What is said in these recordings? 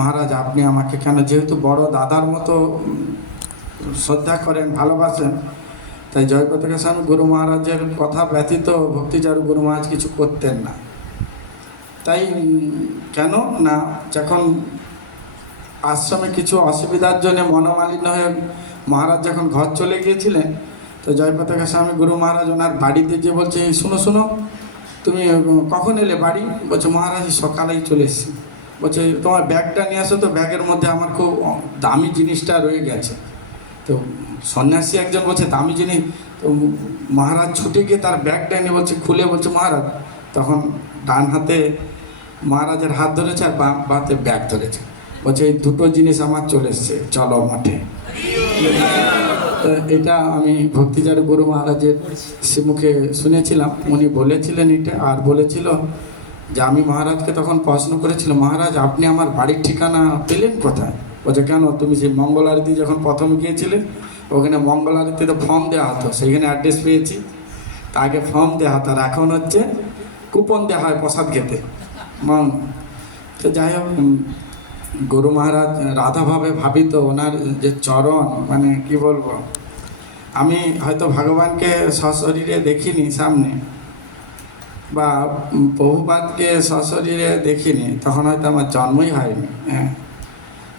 মহারাজ, আপনি আমাকে কেন, যেহেতু বড় দাদার মতো শ্রদ্ধা করেন, ভালোবাসেন, তাই জয়প্রতাকা স্বামী গুরু মহারাজের কথা ব্যতীত ভক্তিচারু গুরু মহারাজ কিছু করতেন না। তাই কেন না, যখন আশ্রমে কিছু অসুবিধার জন্য মনোমালিন্য হয়ে মহারাজ যখন ঘর চলে গিয়েছিলেন, তো জয়প্রতাকা স্বামী গুরু মহারাজ ওনার বাড়িতে গিয়ে বলছে, শুনো শুনো, তুমি কখন এলে বাড়ি? বলছে, মহারাজ সকালেই চলে এসেছি। বলছে, তোমার ব্যাগটা নিয়ে আসো তো, ব্যাগের মধ্যে আমার খুব দামি জিনিসটা রয়ে গেছে। তো সন্ন্যাসী একজন বলছে, দামি জিনিস? তো মহারাজ ছুটে গিয়ে তার ব্যাগটা নিয়ে বলছে, খুলে বলছে, মহারাজ, তখন ডান হাতে মহারাজের হাত ধরেছে আর বাম হাতে ব্যাগ ধরেছে। বলছে, এই দুটো জিনিস আমার চলে এসছে, চলো মাঠে। তো এটা আমি ভক্তিচারু গুরু মহারাজের মুখে শুনেছিলাম, উনি বলেছিলেন এটা। আর বলেছিল যে আমি মহারাজকে তখন প্রশ্ন করেছিলাম, মহারাজ আপনি আমার বাড়ির ঠিকানা পেলেন কোথায়? বলছে, কেন, তুমি সেই মঙ্গল আরতি যখন প্রথম গিয়েছিলে, ওখানে মঙ্গল আরতিতে ফর্ম দেওয়া হতো, সেইখানে অ্যাড্রেস পেয়েছি। তা আগে ফর্ম দেওয়া হতো, আর এখন হচ্ছে কুপন দেওয়া হয় প্রসাদ খেতে। তো যাই হোক, গুরু মহারাজ রাধাভাবে ভাবিত, ওনার যে চরণ, মানে কি বলবো, আমি হয়তো ভগবানকে সশরীরে দেখিনি সামনে, বা প্রভুপাদকে সশরীরে দেখিনি, তখন হয়তো আমার জন্মই হয়নি। হ্যাঁ,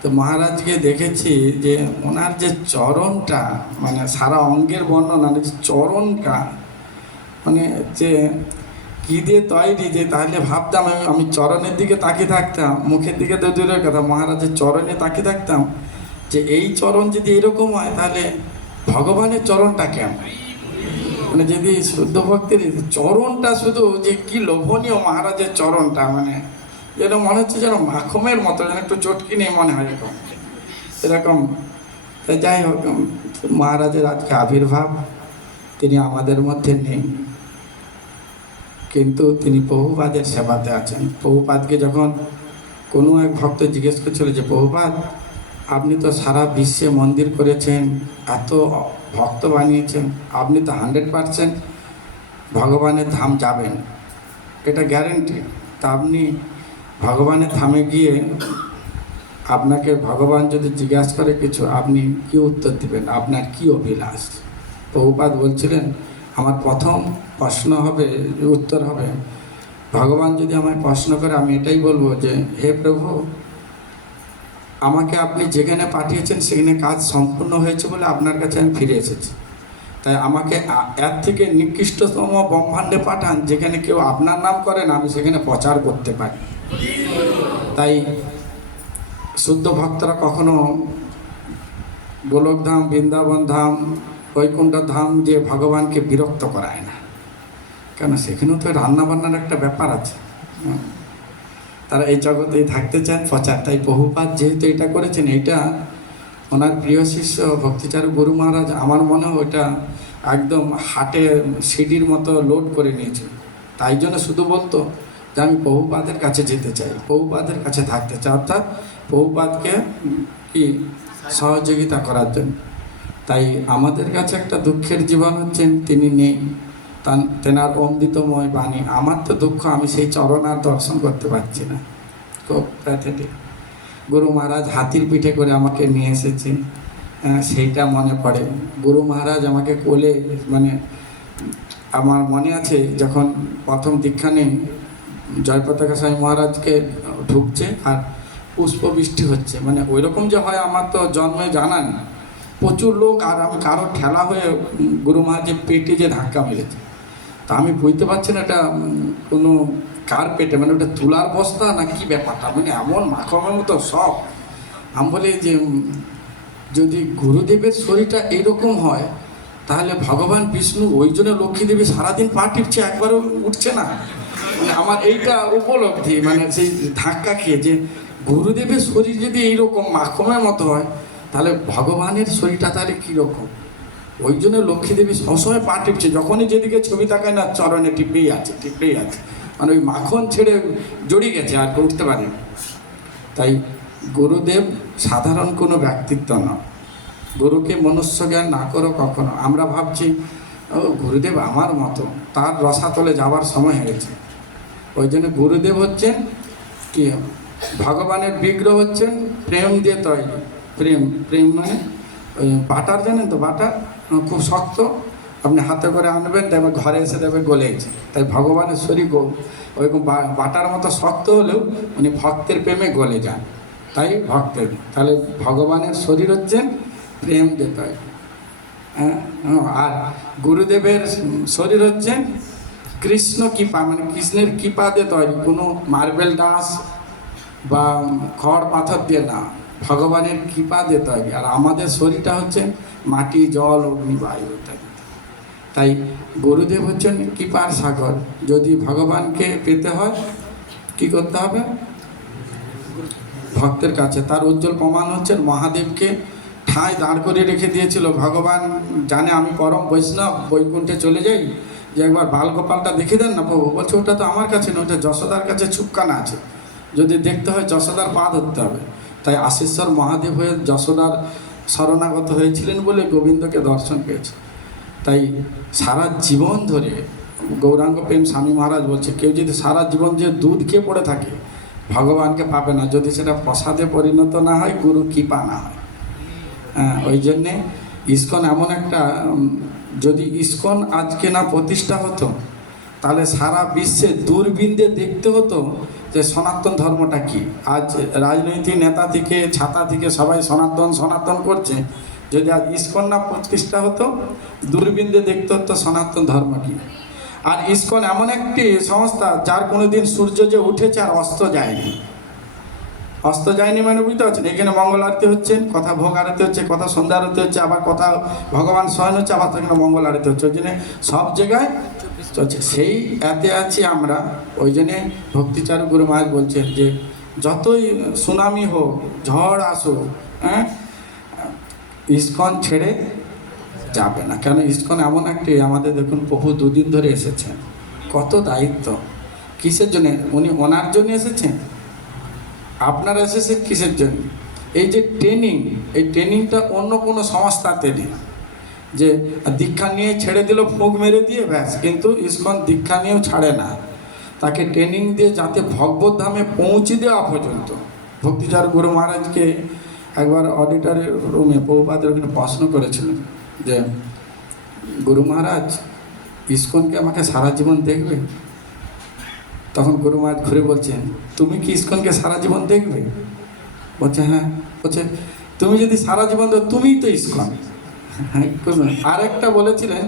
তো মহারাজকে দেখেছি যে ওনার যে চরণটা, মানে সারা অঙ্গের বর্ণনা, যে চরণটা, মানে যে কী দিয়ে তৈরি, যে তাহলে ভাবতাম আমি চরণের দিকে তাকিয়ে থাকতাম, মুখের দিকে তো দূরের কথা, মহারাজের চরণে তাকিয়ে থাকতাম, যে এই চরণ যদি এরকম হয় তাহলে ভগবানের চরণটা কেমন? মানে যদি শুদ্ধ ভক্তের চরণটা শুধু যে কি লোভনীয়, মহারাজের চরণটা, মানে যেন মনে হচ্ছে যেন মাখমের মতো, যেন একটু চটকি নেই মনে হয় এরকম। তাই যাই হোক, মহারাজের আজকে আবির্ভাব, তিনি আমাদের মধ্যে নেই, কিন্তু তিনি প্রভুপাদের সেবাতে আছেন। প্রভুপাদকে যখন কোনো এক ভক্ত জিজ্ঞেস করছিল যে, প্রভুপাদ, আপনি তো সারা বিশ্বে মন্দির করেছেন, এত ভক্ত বানিয়েছেন, আপনি তো 100% ভগবানের ধাম যাবেন, এটা গ্যারেন্টি। তা আপনি ভগবানের ধামে গিয়ে আপনাকে ভগবান যদি জিজ্ঞাসা করে কিছু, আপনি কী উত্তর দেবেন? আপনার কী অভিলাষ? প্রভুপাদ বলছিলেন, আমার প্রথম প্রশ্ন হবে, উত্তর হবে, ভগবান যদি আমায় প্রশ্ন করে, আমি এটাই বলবো যে, হে প্রভু, আমাকে আপনি যেখানে পাঠিয়েছেন সেখানে কাজ সম্পূর্ণ হয়েছে বলে আপনার কাছে আমি ফিরে এসেছি। তাই আমাকে এর থেকে নিকৃষ্টতম ব্রহ্মাণ্ডে পাঠান, যেখানে কেউ আপনার নাম করে না, আমি সেখানে প্রচার করতে পারি। তাই শুদ্ধ ভক্তরা কখনো গোলকধাম, বৃন্দাবন ধাম, বৈকুণ্ঠ ধাম যে ভগবানকে বিরক্ত করায় না, কেন সেখানেও তো রান্নাবান্নার একটা ব্যাপার আছে। তারা এই জগতেই থাকতে চান, প্রচার। তাই প্রভুপাদ যেহেতু এটা করেছেন, এটা ওনার প্রিয় শিষ্য ভক্তিচারু গুরু মহারাজ, আমার মনে হয় ওটা একদম হাটে সিডির মতো লোড করে নিয়েছে। তাই জন্য শুধু বলতো যে আমি প্রভুপাদের কাছে যেতে চাই, প্রভুপাদের কাছে থাকতে চাই, অর্থাৎ প্রভুপাদকে কি সহযোগিতা করার জন্য। তাই আমাদের কাছে একটা দুঃখের জীবন হচ্ছেন, তিনি নেই, তেনার অমৃতময় বাণী। আমার তো দুঃখ, আমি সেই চরণ আর দর্শন করতে পারছি না, খুব প্যাথেটিক। গুরু মহারাজ হাতির পিঠে করে আমাকে নিয়ে এসেছে, সেইটা মনে পড়ে। গুরু মহারাজ আমাকে কোলে, মানে আমার মনে আছে যখন প্রথম দীক্ষা নেই, জয়প্রতাকা স্বামী মহারাজকে ঢুকছে আর পুষ্পবৃষ্টি হচ্ছে, মানে ওই রকম যে হয় আমার তো জন্মে জানা নেই। প্রচুর লোক, আর আমি কারো ঠেলা হয়ে গুরু মহারাজের পেটে যে ধাক্কা মেরেছে, তা আমি বুঝতে পারছি না এটা কোনো কার পেটে, মানে ওটা তুলার বস্তা না কি ব্যাপারটা, মানে এমন মাখমের মতো সব। আমি বলি যে যদি গুরুদেবের শরীরটা এইরকম হয়, তাহলে ভগবান বিষ্ণু, ওই জন্য লক্ষ্মী দেবী সারাদিন পা টিপছে, একবারও উঠছে না। মানে আমার এইটা উপলব্ধি, মানে সেই ধাক্কা খেয়ে, যে গুরুদেবের শরীর যদি এইরকম মাখমের মতো হয়, তাহলে ভগবানের শরীরটা তাহলে কীরকম। ওই জন্য লক্ষ্মী দেবী সবসময় পা টিপছে, যখনই যেদিকে ছবি তাকায় না, চরণে টিপেই আছে, টিপেই আছে, মানে ওই মাখন ছেড়ে জড়িয়ে গেছে, আর উঠতে পারে। তাই গুরুদেব সাধারণ কোনো ব্যক্তিত্ব নয়। গুরুকে মনুষ্য জ্ঞান না করো কখনো। আমরা ভাবছি ও গুরুদেব আমার মতো, তার রসাতলে যাওয়ার সময় হয়েছে। ওই জন্য গুরুদেব হচ্ছেন কি ভগবানের বিগ্রহ হচ্ছেন প্রেম দিয়ে তৈরি। প্রেম, প্রেম মানে ওই বাটার, জানেন তো বাটার, খুব শক্ত, আপনি হাতে করে আনবেন, দেখবেন ঘরে এসে দেখবে গলেছে। তাই ভগবানের শরীর ওইরকম বাটার মতো শক্ত হলেও উনি ভক্তের প্রেমে গলে যান, তাই ভক্তের। তাহলে ভগবানের শরীর হচ্ছেন প্রেম দিয়ে তৈরি। আর গুরুদেবের শরীর হচ্ছেন কৃষ্ণ কৃপা, মানে কৃষ্ণের কৃপা দিয়ে তৈরি, কোনো মার্বেল ডাস বা খড় পাথর দিয়ে না, ভগবানের কৃপা দিয়ে তৈরি। আর আমাদের শরীরটা হচ্ছে মাটি, জল, অগ্নি, বায়ু ইত্যাদি। তাই গুরুদেব হচ্ছেন কৃপার সাগর। যদি ভগবানকে পেতে হয় কি করতে হবে? ভক্তের কাছে। তার উজ্জ্বল প্রমাণ হচ্ছেন মহাদেবকে ঠাঁই দাঁড় করে রেখে দিয়েছিল। ভগবান জানে আমি পরম বৈষ্ণব, বৈকুণ্ঠে চলে যাই, যে একবার বালগোপালটা দেখে দেন না প্রভু। বলছে ওটা তো আমার কাছে না, ওটা যশোদার কাছে চুপকানা আছে, যদি দেখতে হয় যশোদার পা ধরতে হবে। তাই আশীশ্বর মহাদেব হয়ে যশোদার শরণাগত হয়েছিলেন বলে গোবিন্দকে দর্শন পেয়েছে। তাই সারা জীবন ধরে গৌরাঙ্গ প্রেম স্বামী মহারাজ বলছে, কেউ যদি সারা জীবন যে দুধ খেয়ে পড়ে থাকে ভগবানকে পাবে না, যদি সেটা প্রসাদে পরিণত না হয়, গুরু কৃপা না হয়। ওই জন্যে ইস্কন এমন একটা, যদি ইস্কন আজকে না প্রতিষ্ঠা হতো, তাহলে সারা বিশ্বে দূরবীন দিয়ে দেখতে হতো যে সনাতন ধর্মটা কি। আজ রাজনৈতিক নেতা থেকে ছাতা থেকে সবাই সনাতন সনাতন করছে। যদি আজ ইস্কন না প্রতিষ্ঠা হতো, দূরবীন দিয়ে দেখতে হতো সনাতন ধর্ম কি। আর ইস্কন এমন একটি সংস্থা যার কোনোদিন সূর্য যে উঠেছে আর অস্ত যায়নি। অস্ত যায়নি মানে বুঝতে পারছেন, এখানে মঙ্গল আরতি হচ্ছে, কথা ভোগ আরতি হচ্ছে, কথা সন্ধ্যা আরতি হচ্ছে, আবার কথা ভগবান শয়ন হচ্ছে, আবার সেখানে মঙ্গল আরতি হচ্ছে। ওই জন্যে সব জায়গায় চলছে। সেই এতে আছি আমরা। ওই জন্যে ভক্তিচারু গুরু মহারাজ বলছেন যে যতই সুনামি হোক, ঝড় আসুক, ইস্কন ছেড়ে যাবে না। কেন ইস্কন এমন একটি, আমাদের দেখুন প্রভু দুদিন ধরে এসেছেন, কত দায়িত্ব। কিসের জন্য উনি? ওনার জন্য এসেছেন। আপনারা এসেছেন কিসের জন্য? এই যে ট্রেনিং, এই ট্রেনিংটা অন্য কোনো সংস্থাতে নেই, যে দীক্ষা নিয়ে ছেড়ে দিল ফুঁক মেরে দিয়ে ব্যাস। কিন্তু ইস্কন দীক্ষা নিয়েও ছাড়ে না, তাকে ট্রেনিং দিয়ে যাতে ভগবত ধামে পৌঁছে দেওয়া পর্যন্ত। ভক্তিচার গুরু মহারাজকে একবার অডিটরের রুমে প্রভুপাদের ওখানে প্রশ্ন করেছিলেন যে গুরু মহারাজ ইস্কনকে আমাকে সারা জীবন দেখবে? তখন গুরু মহারাজ ঘুরে বলছেন, তুমি কি ইস্কনকে সারা জীবন দেখবে? বলছে হ্যাঁ। বলছে তুমি যদি সারা জীবন দেখো, তুমিই তো ইস্কন। আরেকটা বলেছিলেন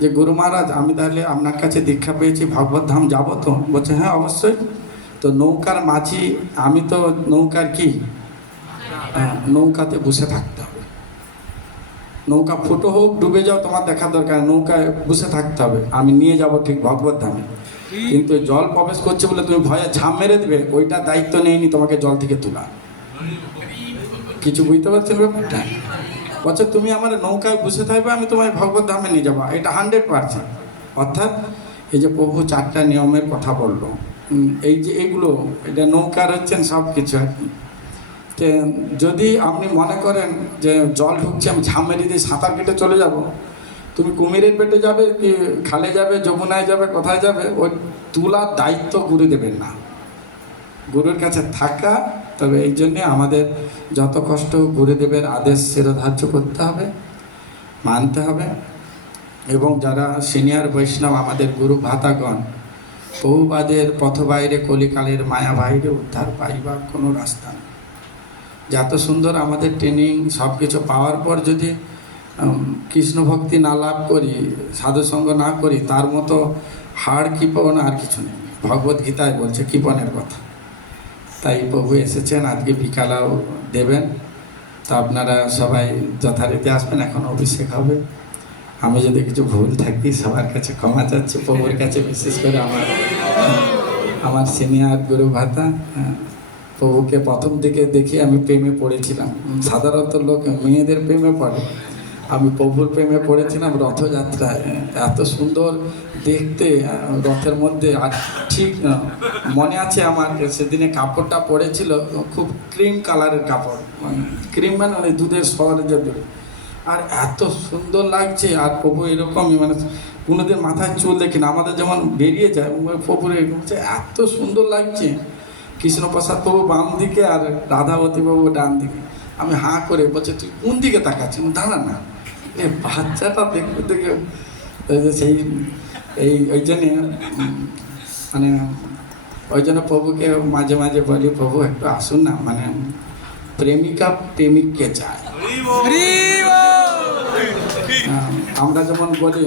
যে গুরু মহারাজ আমি তাহলে আপনার কাছে দীক্ষা পেয়েছি, ভগবত ধাম যাবো তো? বলছে হ্যাঁ অবশ্যই। তো নৌকার মাঝি, আমি তো নৌকার কি, নৌকাতে বসে থাকতে হবে। নৌকা ফুটো হোক ডুবে যাও তোমার দেখার দরকার, নৌকায় বসে থাকতে হবে, আমি নিয়ে যাব ঠিক ভগবত ধামে। কিন্তু জল প্রবেশ করছে বলে তুমি ভয়ে ঝাঁপ মেরে দেবে, ওইটা দায়িত্ব নেয়নি তোমাকে জল থেকে তোলা। কিছু বুঝতে পারছেন ব্যাপারটা? বলছে তুমি আমার নৌকায় বসে থাকবে, আমি তোমায় ভগবত ধামে নিয়ে যাবো, এটা 100%। অর্থাৎ এই যে প্রভু 4টা নিয়মের কথা বললো, এই যে এইগুলো, এটা নৌকার হচ্ছেন সব কিছু আর কি। যদি আপনি মনে করেন যে জল ঢুকছে, আমি ঝাঁপ মেরে দিয়ে সাঁতার কেটে চলে যাব, তুমি কুমিরের পেটে যাবে কি খালে যাবে, যমুনায় যাবে, কোথায় যাবে, ওই তোলার দায়িত্ব গুরু দেবেন না, গুরুর কাছে থাকা। তবে এই জন্যে আমাদের যত কষ্ট গুরুদেবের আদেশ শিরোধার্য করতে হবে, মানতে হবে। এবং যারা সিনিয়র বৈষ্ণব আমাদের গুরু ভাতাগণ, বহুবাদের পথ বাইরে কলিকালের মায়া বাইরে উদ্ধার পাইবার কোনো রাস্তা নেই। যত সুন্দর আমাদের ট্রেনিং, সব কিছু পাওয়ার পর যদি কৃষ্ণ ভক্তি না লাভ করি, সাধুসঙ্গ না করি, তার মতো হাড় কৃপণ আর কিছু নেই। ভগবদ গীতায় বলছে কৃপণের কথা। তাই প্রভু এসেছেন, আজকে বিকালাও দেবেন। তো আপনারা সবাই যথারীতি আসবেন, এখন অভিষেক হবে। আমি যদি কিছু ভুল থাকি সবার কাছে ক্ষমা চাচ্ছি, প্রভুর কাছে বিশেষ করে আমার সিনিয়র গুরু ভাতা। প্রভুকে প্রথম দিকে দেখে আমি প্রেমে পড়েছিলাম। সাধারণত লোক মেয়েদের প্রেমে পড়ে, আমি প্রভুর প্রেমে পড়েছিলাম রথযাত্রায়। এত সুন্দর দেখতে রথের মধ্যে। আর ঠিক মনে আছে আমার, সেদিনে কাপড়টা পরেছিল খুব ক্রিম কালারের কাপড়, ক্রিম মানে ওই দুধের শহরে যে, আর এত সুন্দর লাগছে। আর প্রভু এরকমই, মানে কোনোদিন মাথায় চুল দেখি না, আমাদের যেমন বেরিয়ে যায়, প্রভুর এরকম এত সুন্দর লাগছে। কৃষ্ণপ্রসাদ প্রভু বাম দিকে আর রাধাবতী প্রভু ডান দিকে। আমি হাঁ করে বলছে তুই কোন দিকে তাকাচ্ছি, দাঁড়া না, এই বাচ্চাটা দেখতে দেখে সেই ওই জন্যে মানে ওই জন্য প্রভুকে মাঝে মাঝে বলি, প্রভু একটু আসুন না, মানে প্রেমিকা প্রেমিককে চায়। আমরা যেমন বলি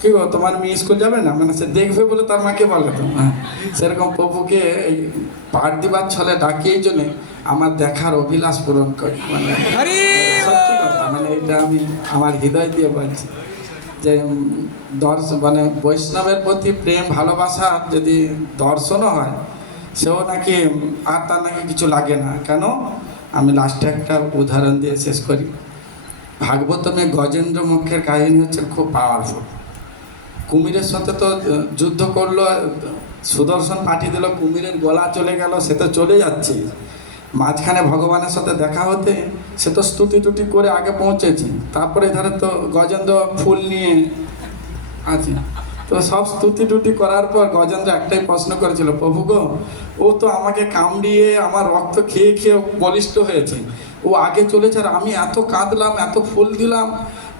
কি গো তোমার মেয়ে স্কুল যাবে না, মানে সে দেখবে বলে তার মাকে বলে তো, হ্যাঁ সেরকম প্রভুকে এই পাঠ দিবার ছলে ডাকি, এই জন্যে আমার দেখার অভিলাষ পূরণ করি। মানে সত্যি কথা, মানে এটা আমি আমার হৃদয় দিয়ে বলছি যে মানে বৈষ্ণবের প্রতি প্রেম ভালোবাসা যদি দর্শনও হয়, সেও নাকি আর তার নাকি কিছু লাগে না। কেন? আমি লাস্টে একটা উদাহরণ দিয়ে শেষ করি। ভাগবতমে গজেন্দ্র মুখের কাহিনী হচ্ছে খুব পাওয়ারফুল। কুমিরের সাথে তো যুদ্ধ করলো, সুদর্শন পাঠিয়ে দিল, কুমিরের গলা চলে গেল, সে তো চলে যাচ্ছে। মাঝখানে ভগবানের সাথে দেখা হতে সে তো স্তুতি টুটি করে আগে পৌঁছেছে, তারপরে ধরে তো গজেন্দ্র ফুল নিয়ে আছে, তো সব স্তুতি টুটি করার পর গজেন্দ্র একটাই প্রশ্ন করেছিল, প্রভু গো ও তো আমাকে কামড়িয়ে আমার রক্ত খেয়ে খেয়ে বলিষ্ঠ হয়েছে, ও আগে চলেছে আর আমি এত কাঁদলাম, এত ফুল দিলাম,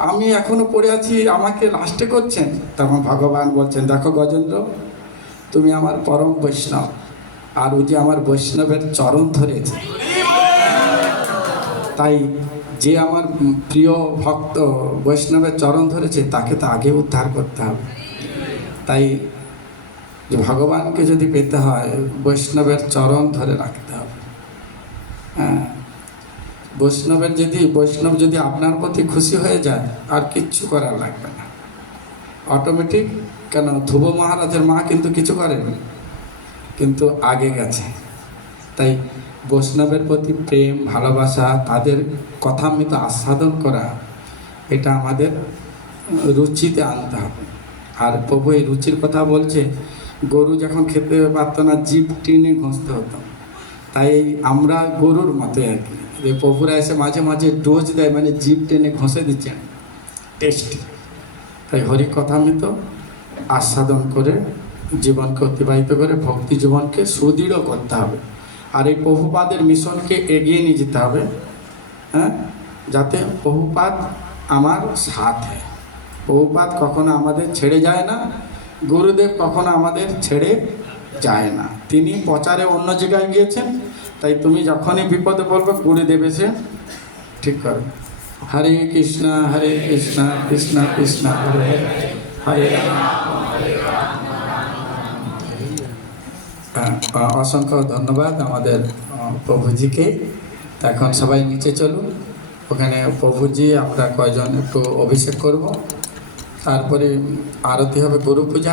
আমি এখনো পড়ে আছি, আমাকে লাস্টে করছেন। তখন ভগবান বলছেন, দেখো গজেন্দ্র, তুমি আমার পরম বৈষ্ণব, আর ও যে আমার বৈষ্ণবের চরণ ধরেছে, তাই যে আমার প্রিয় ভক্ত বৈষ্ণবের চরণ ধরেছে তাকে তো আগে উদ্ধার করতে হবে। তাই যে ভগবানকে যদি পেতে হয় বৈষ্ণবের চরণ ধরে রাখতে হবে। হ্যাঁ, বৈষ্ণব যদি আপনার প্রতি খুশি হয়ে যায় আর কিচ্ছু করার লাগবে না, অটোমেটিক। কেন? ধ্রুব মহারাজের মা কিন্তু কিছু করেনি, কিন্তু আগে গেছে। তাই বৈষ্ণবের প্রতি প্রেম ভালোবাসা, তাদের কথামৃত আস্বাদন করা, এটা আমাদের রুচিতে আনতে হবে। আর প্রভু এই রুচির কথা বলছে, গরু যখন খেতে পারতো না জিভ টেনে ঘষতে হতো, তাই আমরা গরুর মতো আর কি, যে প্রভুরা এসে মাঝে মাঝে ডোজ দেয়, মানে জিভ টেনে ঘষে দিচ্ছেন, টেস্টি। তাই হরি কথামৃত আস্বাদন করে জীবনকে অতিবাহিত করে ভক্তি জীবনকে সুদৃঢ় করতে হবে। আর এই প্রভুপাদের মিশনকে এগিয়ে নিয়ে যেতে হবে, হ্যাঁ, যাতে প্রভুপাদ আমার সাথে। প্রভুপাদ কখনো আমাদের ছেড়ে যায় না, গুরুদেব কখনো আমাদের ছেড়ে যায় না। তিনি প্রচারে অন্য জায়গায় গিয়েছেন, তাই তুমি যখনই বিপদে পড়বে গুরুদেব এসে ঠিক করো। হরে কৃষ্ণ কৃষ্ণ কৃষ্ণ হরে হরে অসংখ্য ধন্যবাদ আমাদের প্রভুজিকে। এখন সবাই নিচে চলুন, ওখানে প্রভুজি আমরা কয়জন একটু অভিষেক করব, তারপরে আরতি হবে, গুরু পূজা।